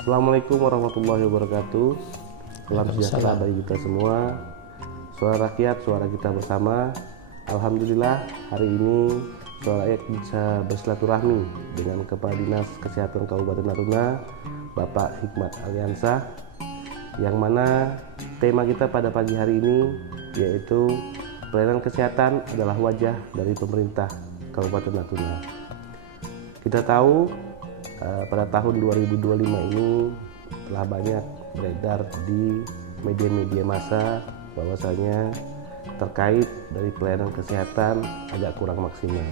Assalamualaikum warahmatullahi wabarakatuh. Salam sejahtera bagi kita semua. Suara rakyat, suara kita bersama. Alhamdulillah hari ini suara rakyat bisa bersilaturahmi dengan Kepala Dinas Kesehatan Kabupaten Natuna, Bapak Hikmat Aliansah, yang mana tema kita pada pagi hari ini yaitu pelayanan kesehatan adalah wajah dari pemerintah Kabupaten Natuna. Kita tahu pada tahun 2025 ini telah banyak beredar di media-media massa bahwasanya terkait dari pelayanan kesehatan agak kurang maksimal,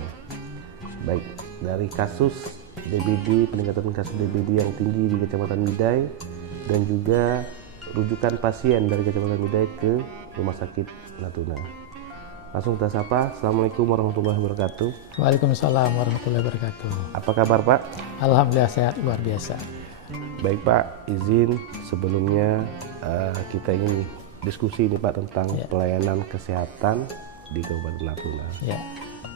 baik dari kasus DBD, peningkatan kasus DBD yang tinggi di Kecamatan Midai, dan juga rujukan pasien dari Kecamatan Midai ke Rumah Sakit Natuna. Langsung kita sapa. Assalamualaikum warahmatullahi wabarakatuh. Waalaikumsalam warahmatullahi wabarakatuh. Apa kabar Pak? Alhamdulillah sehat luar biasa. Baik Pak, izin sebelumnya kita ingin diskusi ini Pak tentang pelayanan kesehatan di Kabupaten Natuna. Ya.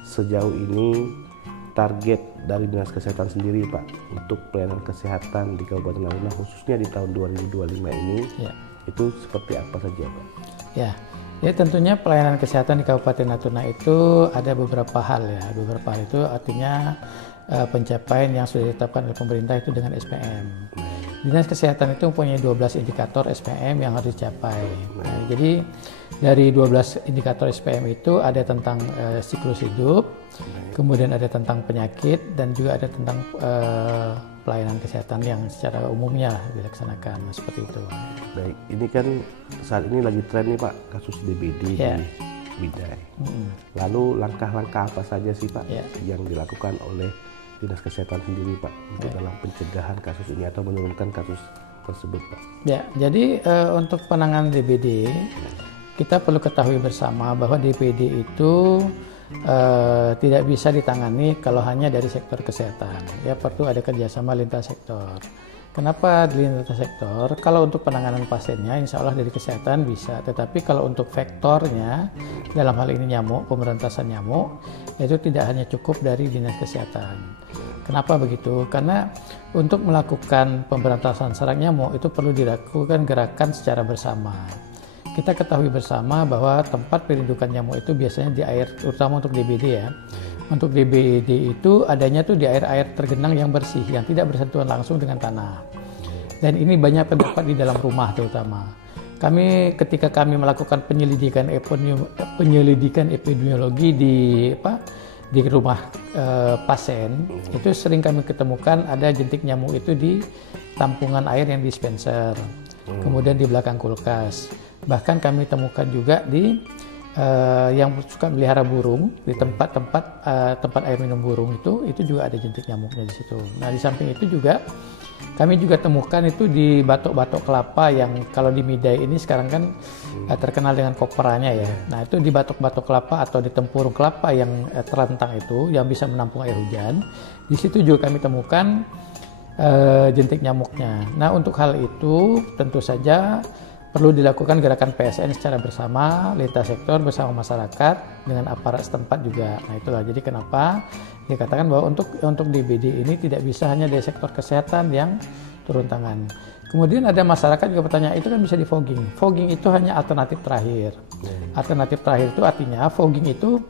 Sejauh ini target dari Dinas Kesehatan sendiri Pak untuk pelayanan kesehatan di Kabupaten Natuna khususnya di tahun 2025 ini itu seperti apa saja Pak? Ya, tentunya pelayanan kesehatan di Kabupaten Natuna itu ada beberapa hal ya. Beberapa hal itu artinya pencapaian yang sudah ditetapkan oleh pemerintah itu dengan SPM. Dinas Kesehatan itu mempunyai 12 indikator SPM yang harus dicapai. Nah, jadi dari 12 indikator SPM itu ada tentang siklus hidup, kemudian ada tentang penyakit, dan juga ada tentang pelayanan kesehatan yang secara umumnya dilaksanakan seperti itu. Baik, ini kan saat ini lagi tren nih Pak kasus DBD di Midai. Lalu langkah-langkah apa saja sih Pak yang dilakukan oleh Dinas Kesehatan sendiri Pak untuk dalam pencegahan kasus ini atau menurunkan kasus tersebut Pak? Ya, jadi untuk penanganan DBD kita perlu ketahui bersama bahwa DBD itu tidak bisa ditangani kalau hanya dari sektor kesehatan. Ya, perlu ada kerjasama lintas sektor. Kenapa lintas sektor? Kalau untuk penanganan pasiennya insya Allah dari kesehatan bisa, tetapi kalau untuk vektornya dalam hal ini nyamuk, pemberantasan nyamuk, itu tidak hanya cukup dari Dinas Kesehatan. Kenapa begitu? Karena untuk melakukan pemberantasan sarang nyamuk itu perlu dilakukan gerakan secara bersama. Kita ketahui bersama bahwa tempat perindukan nyamuk itu biasanya di air, terutama untuk DBD ya. Untuk DBD itu adanya tuh di air-air tergenang yang bersih, yang tidak bersentuhan langsung dengan tanah. Dan ini banyak terdapat di dalam rumah terutama. Ketika kami melakukan penyelidikan epidemiologi di rumah pasien, itu sering kami ketemukan ada jentik nyamuk itu di tampungan air yang dispenser, kemudian di belakang kulkas. Bahkan kami temukan juga di yang suka melihara burung di tempat air minum burung itu juga ada jentik nyamuknya di situ. Nah, di samping itu juga kami juga temukan itu di batok-batok kelapa yang kalau di Midai ini sekarang kan terkenal dengan koperanya ya. Nah, itu di batok-batok kelapa atau di tempurung kelapa yang terentang itu yang bisa menampung air hujan. Di situ juga kami temukan jentik nyamuknya. Nah, untuk hal itu tentu saja perlu dilakukan gerakan PSN secara bersama, lintas sektor bersama masyarakat dengan aparat setempat juga. Nah, itulah jadi kenapa dikatakan bahwa untuk DBD ini tidak bisa hanya dari sektor kesehatan yang turun tangan. Kemudian ada masyarakat juga bertanya, itu kan bisa di fogging. Fogging itu hanya alternatif terakhir. Alternatif terakhir itu artinya fogging itu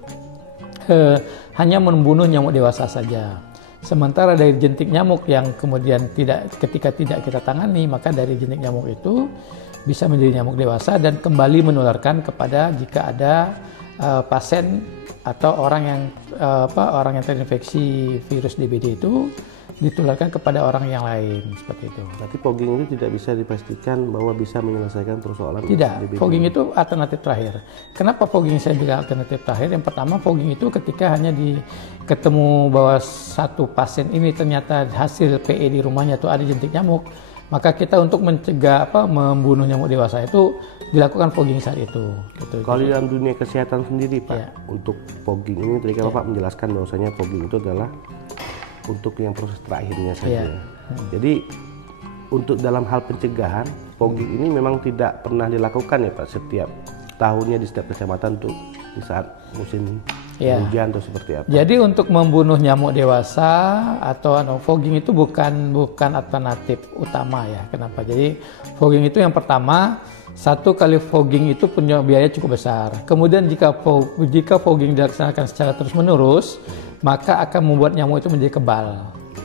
hanya membunuh nyamuk dewasa saja. Sementara dari jentik nyamuk yang kemudian ketika tidak kita tangani, maka dari jentik nyamuk itu bisa menjadi nyamuk dewasa dan kembali menularkan kepada jika ada pasien atau orang yang terinfeksi virus DBD itu ditularkan kepada orang yang lain seperti itu. Berarti fogging itu tidak bisa dipastikan bahwa bisa menyelesaikan persoalan DBD. Fogging itu alternatif terakhir. Kenapa fogging saya bilang alternatif terakhir? Yang pertama, fogging itu ketika hanya ketemu bahwa satu pasien ini ternyata hasil PE di rumahnya itu ada jentik nyamuk, maka kita untuk mencegah membunuh nyamuk dewasa itu dilakukan fogging saat itu. Kalau dalam dunia kesehatan sendiri Pak, untuk fogging ini tadi Bapak menjelaskan bahwasanya fogging itu adalah untuk yang proses terakhirnya saja. Jadi untuk dalam hal pencegahan, fogging ini memang tidak pernah dilakukan ya Pak setiap tahunnya di setiap kecamatan tuh di saat musim Ya. hujan atau seperti apa? Jadi untuk membunuh nyamuk dewasa atau fogging itu bukan alternatif utama ya. Kenapa? Jadi fogging itu yang pertama, satu kali fogging itu punya biaya cukup besar. Kemudian jika fogging dilaksanakan secara terus-menerus, maka akan membuat nyamuk itu menjadi kebal.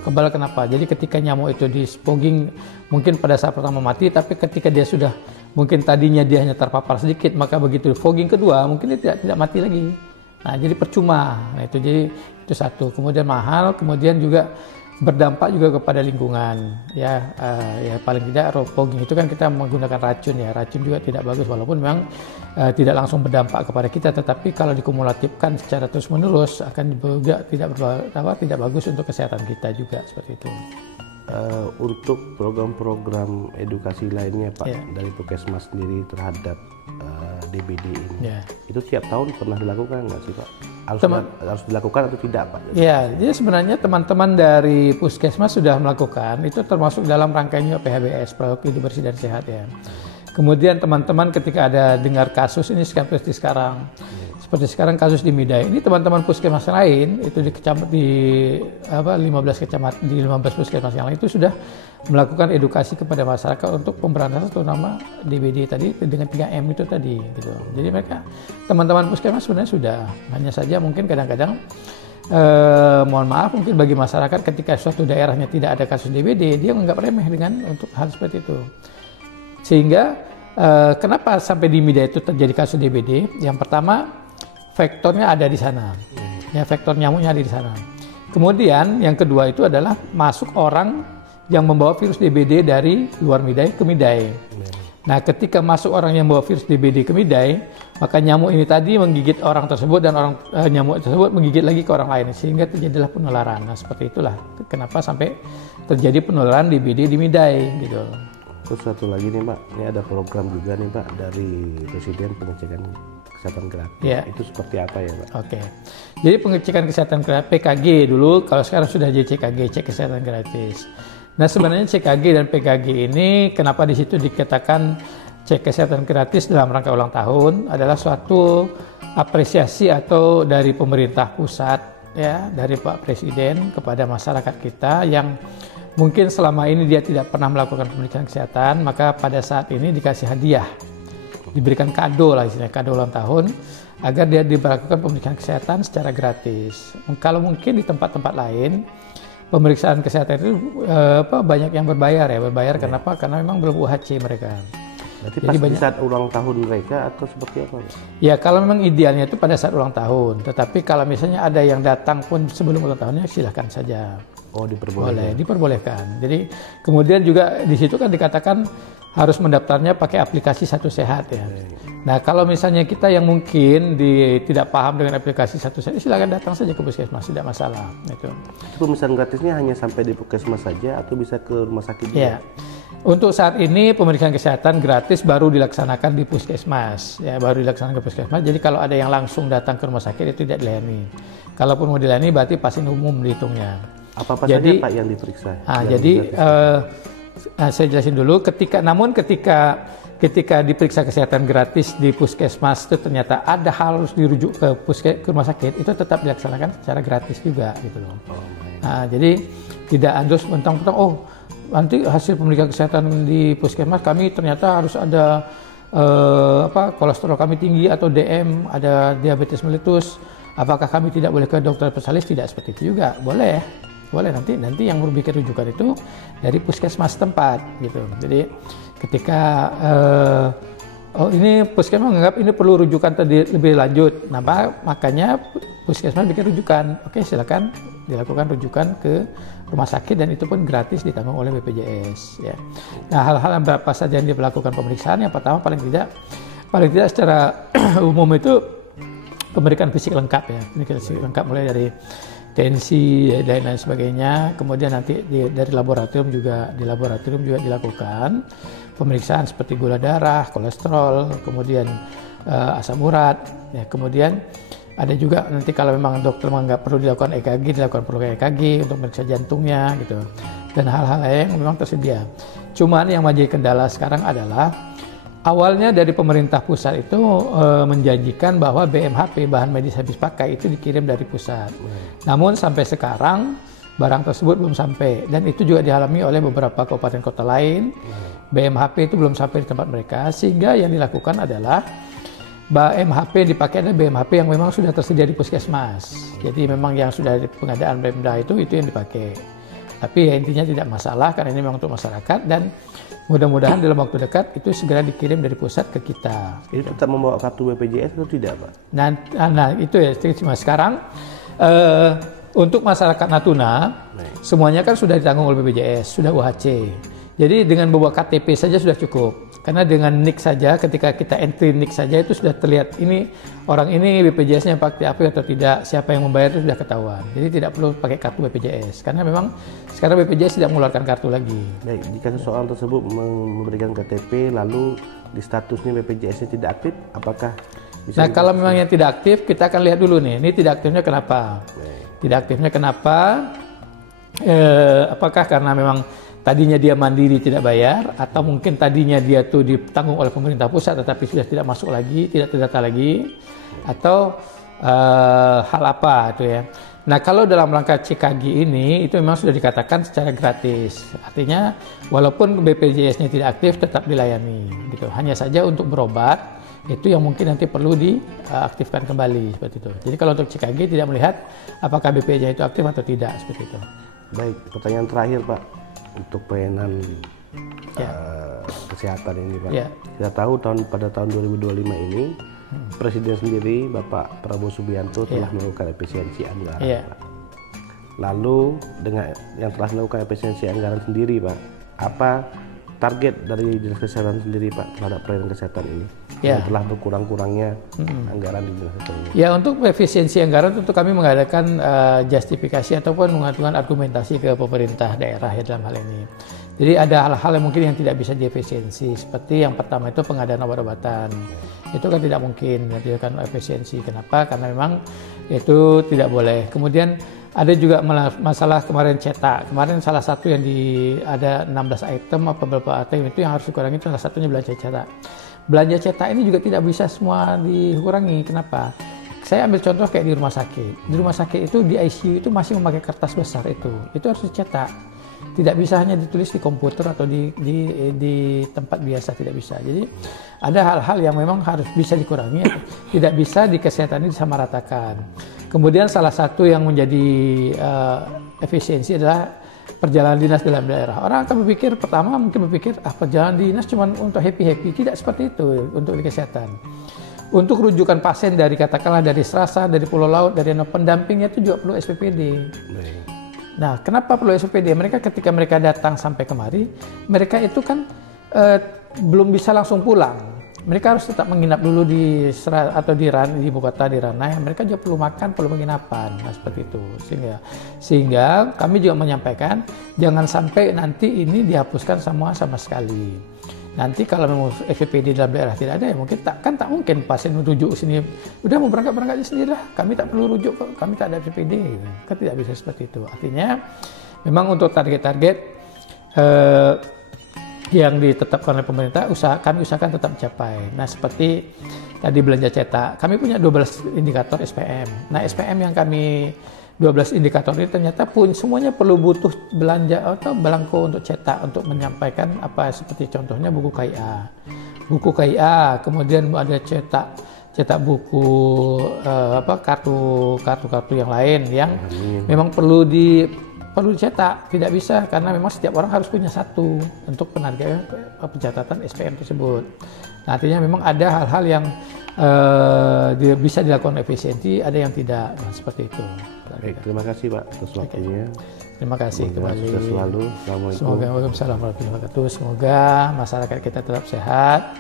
Kebal kenapa? Jadi ketika nyamuk itu di fogging mungkin pada saat pertama mati, tapi ketika dia sudah mungkin tadinya dia hanya terpapar sedikit, maka begitu fogging kedua mungkin dia tidak mati lagi. Nah, jadi percuma. Nah, itu satu. Kemudian mahal, kemudian juga berdampak juga kepada lingkungan. Ya paling tidak fogging itu kan kita menggunakan racun ya. Racun juga tidak bagus walaupun memang tidak langsung berdampak kepada kita, tetapi kalau dikumulatifkan secara terus-menerus akan juga tidak bagus untuk kesehatan kita juga seperti itu. Untuk program-program edukasi lainnya Pak dari Puskesmas sendiri terhadap DBD ini, itu tiap tahun pernah dilakukan nggak sih Pak? Harus dilakukan atau tidak Pak? Ya, jadi sebenarnya teman-teman dari Puskesmas sudah melakukan, itu termasuk dalam rangkaian PHBS, Program Hidup Bersih dan Sehat ya. Kemudian teman-teman ketika ada dengar kasus ini seperti sekarang kasus di Midai, ini teman-teman puskesmas lain itu di 15 puskesmas yang lain itu sudah melakukan edukasi kepada masyarakat untuk pemberantasan terutama DBD tadi dengan 3M itu tadi gitu. Jadi mereka teman-teman puskesmas sebenarnya sudah, hanya saja mungkin kadang-kadang mohon maaf mungkin bagi masyarakat ketika suatu daerahnya tidak ada kasus DBD, dia menganggap remeh dengan untuk hal seperti itu. Sehingga kenapa sampai di Midai itu terjadi kasus DBD? Yang pertama, faktornya ada di sana, ya faktor nyamuknya ada di sana. Kemudian yang kedua itu adalah masuk orang yang membawa virus DBD dari luar Midai ke Midai. Nah, ketika masuk orang yang membawa virus DBD ke Midai, maka nyamuk ini tadi menggigit orang tersebut dan nyamuk tersebut menggigit lagi ke orang lain sehingga terjadilah penularan. Nah, seperti itulah kenapa sampai terjadi penularan DBD di Midai gitu. Terus satu lagi nih Pak, ini ada program juga nih Pak dari Presiden pengecekan kesehatan gratis. Itu seperti apa ya Pak? Oke, jadi pengecekan kesehatan gratis PKG dulu, kalau sekarang sudah jadi CKG, cek kesehatan gratis. Nah sebenarnya CKG dan PKG ini kenapa di situ dikatakan cek kesehatan gratis dalam rangka ulang tahun adalah suatu apresiasi atau dari pemerintah pusat ya, dari Pak Presiden kepada masyarakat kita yang mungkin selama ini dia tidak pernah melakukan pemeriksaan kesehatan, maka pada saat ini dikasih hadiah, diberikan kado lah istilahnya, kado ulang tahun, agar dia dilakukan pemeriksaan kesehatan secara gratis. Kalau mungkin di tempat-tempat lain, pemeriksaan kesehatan itu banyak yang berbayar ya, kenapa? Karena memang belum UHC mereka. Berarti pas di saat ulang tahun mereka atau seperti apa? Ya kalau memang idealnya itu pada saat ulang tahun, tetapi kalau misalnya ada yang datang pun sebelum ulang tahunnya silahkan saja. Oh, diperbolehkan. Diperbolehkan. Jadi kemudian juga di situ kan dikatakan harus mendaftarnya pakai aplikasi Satu Sehat ya. Nah kalau misalnya kita yang mungkin tidak paham dengan aplikasi Satu Sehat, silakan datang saja ke puskesmas, tidak masalah. Itu pemeriksaan gratisnya hanya sampai di puskesmas saja atau bisa ke rumah sakit juga? Ya. Untuk saat ini pemeriksaan kesehatan gratis baru dilaksanakan di puskesmas, ya baru dilaksanakan di puskesmas. Jadi kalau ada yang langsung datang ke rumah sakit itu tidak dilayani. Kalaupun mau dilayani berarti pasien umum dihitungnya. Apa saja Pak yang diperiksa? Saya jelasin dulu. Ketika diperiksa kesehatan gratis di puskesmas itu ternyata ada harus dirujuk ke rumah sakit, itu tetap dilaksanakan secara gratis juga gitu loh. Jadi tidak harus mentang-mentang nanti hasil pemeriksaan kesehatan di puskesmas kami ternyata harus ada kolesterol kami tinggi atau DM, ada diabetes melitus. Apakah kami tidak boleh ke dokter spesialis? Tidak seperti itu juga. Boleh nanti yang berpikir rujukan itu dari puskesmas tempat gitu. Jadi ketika ini puskesmas menganggap ini perlu rujukan lebih lanjut, nah makanya puskesmas bikin rujukan. Oke, silakan dilakukan rujukan ke rumah sakit dan itu pun gratis ditanggung oleh BPJS ya. Nah hal-hal yang berapa saja yang dilakukan pemeriksaan, yang pertama paling tidak secara umum itu pemeriksaan fisik lengkap ya, fisik lengkap mulai dari tensi dan lain sebagainya. Kemudian nanti dari laboratorium juga dilakukan pemeriksaan seperti gula darah, kolesterol, kemudian asam urat. Ya, kemudian ada juga nanti kalau memang dokter menganggap perlu dilakukan EKG, dilakukan EKG untuk meriksa jantungnya gitu. Dan hal-hal lain yang memang tersedia. Cuman yang menjadi kendala sekarang adalah Awalnya dari pemerintah pusat itu menjanjikan bahwa BMHP, bahan medis habis pakai, itu dikirim dari pusat. Namun sampai sekarang barang tersebut belum sampai, dan itu juga dialami oleh beberapa kabupaten kota lain. BMHP itu belum sampai di tempat mereka, sehingga yang dilakukan adalah BMHP dipakai adalah BMHP yang memang sudah tersedia di puskesmas. Jadi memang yang sudah di pengadaan Pemda itu yang dipakai. Tapi ya intinya tidak masalah karena ini memang untuk masyarakat, dan mudah-mudahan dalam waktu dekat itu segera dikirim dari pusat ke kita. Ini tetap membawa kartu BPJS atau tidak, Pak? Nah itu ya, cuma sekarang untuk masyarakat Natuna semuanya kan sudah ditanggung oleh BPJS, sudah UHC. Jadi dengan membawa KTP saja sudah cukup. Karena dengan NIK saja, ketika kita entry NIK saja itu sudah terlihat ini orang ini BPJS-nya pakai apa atau tidak, siapa yang membayar itu sudah ketahuan. Jadi tidak perlu pakai kartu BPJS, karena memang sekarang BPJS tidak mengeluarkan kartu lagi. Baik, jika seseorang tersebut memberikan KTP lalu di statusnya BPJS-nya tidak aktif, apakah bisa? Nah kalau memang yang tidak aktif, kita akan lihat dulu nih, ini tidak aktifnya kenapa? Tidak aktifnya kenapa? Apakah karena memang tadinya dia mandiri tidak bayar, atau mungkin tadinya dia tuh ditanggung oleh pemerintah pusat tetapi sudah tidak masuk lagi, tidak terdata lagi, atau hal apa itu ya. Nah kalau dalam rangka CKG ini itu memang sudah dikatakan secara gratis, artinya walaupun BPJS-nya tidak aktif tetap dilayani gitu. Hanya saja untuk berobat itu yang mungkin nanti perlu diaktifkan kembali seperti itu. Jadi kalau untuk CKG tidak melihat apakah BPJS itu aktif atau tidak seperti itu. Baik, pertanyaan terakhir Pak, untuk pelayanan kesehatan ini Pak. Kita tahu pada tahun 2025 ini Presiden sendiri Bapak Prabowo Subianto telah melakukan efisiensi anggaran Pak. Lalu dengan yang telah melakukan efisiensi anggaran sendiri Pak, apa target dari Dinas Kesehatan sendiri Pak terhadap pelayanan kesehatan ini? Yang telah berkurang-kurangnya anggaran di Dinas Kesehatan ini. Ya, untuk efisiensi anggaran tentu kami mengadakan justifikasi ataupun mengajukan argumentasi ke pemerintah daerah ya dalam hal ini. Jadi ada hal-hal yang mungkin yang tidak bisa diefisiensi, seperti yang pertama itu pengadaan obat-obatan. Itu kan tidak mungkin dilakukan efisiensi. Kenapa? Karena memang itu tidak boleh. Kemudian ada juga masalah kemarin cetak. Kemarin salah satu yang ada 16 item apa beberapa item itu yang harus dikurangi, salah satunya belanja cetak. Belanja cetak ini juga tidak bisa semua dikurangi. Kenapa? Saya ambil contoh kayak di rumah sakit. Di rumah sakit itu di ICU itu masih memakai kertas besar itu harus dicetak. Tidak bisa hanya ditulis di komputer atau di tempat biasa, tidak bisa. Jadi ada hal-hal yang memang harus bisa dikurangi, tidak bisa di kesehatan ini disamaratakan. Kemudian salah satu yang menjadi efisiensi adalah perjalanan dinas dalam daerah. Orang akan berpikir pertama mungkin perjalanan dinas cuma untuk happy-happy, tidak seperti itu untuk di kesehatan. Untuk rujukan pasien dari katakanlah dari Serasa, dari Pulau Laut, dari pendampingnya itu juga perlu SPPD. Nah, kenapa perlu SPPD? Mereka ketika mereka datang sampai kemari, mereka itu kan belum bisa langsung pulang. Mereka harus tetap menginap dulu di ibu kota di Ranai. Mereka juga perlu makan, perlu penginapan, nah, seperti itu. Sehingga kami juga menyampaikan jangan sampai nanti ini dihapuskan sama sekali. Nanti kalau memang SPPD dalam daerah tidak ada, ya mungkin tak mungkin pasien rujuk sini. Udah mau berangkat aja sendirilah. Kami tak perlu rujuk kok. Kami tak ada SPPD. Kan tidak bisa seperti itu. Artinya memang untuk target-target yang ditetapkan oleh pemerintah kami usahakan tetap capai. Nah seperti tadi belanja cetak, kami punya 12 indikator SPM. Nah SPM yang kami 12 indikator ini ternyata semuanya perlu butuh belanja atau belangko untuk cetak, untuk menyampaikan apa seperti contohnya buku KIA, kemudian ada cetak buku kartu yang lain yang memang perlu dicetak, tidak bisa karena memang setiap orang harus punya satu untuk pencatatan SPM tersebut. Nah, artinya memang ada hal-hal yang bisa dilakukan efisiensi, ada yang tidak, nah, seperti itu. Baik, terima kasih Pak atas waktunya. Terima kasih kembali. Selalu. Semoga Semoga masyarakat kita tetap sehat.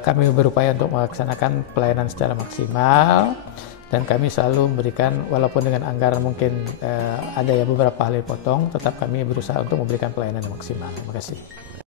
Kami berupaya untuk melaksanakan pelayanan secara maksimal, dan kami selalu memberikan, walaupun dengan anggaran mungkin ada ya beberapa hal yang dipotong, tetap kami berusaha untuk memberikan pelayanan yang maksimal. Terima kasih.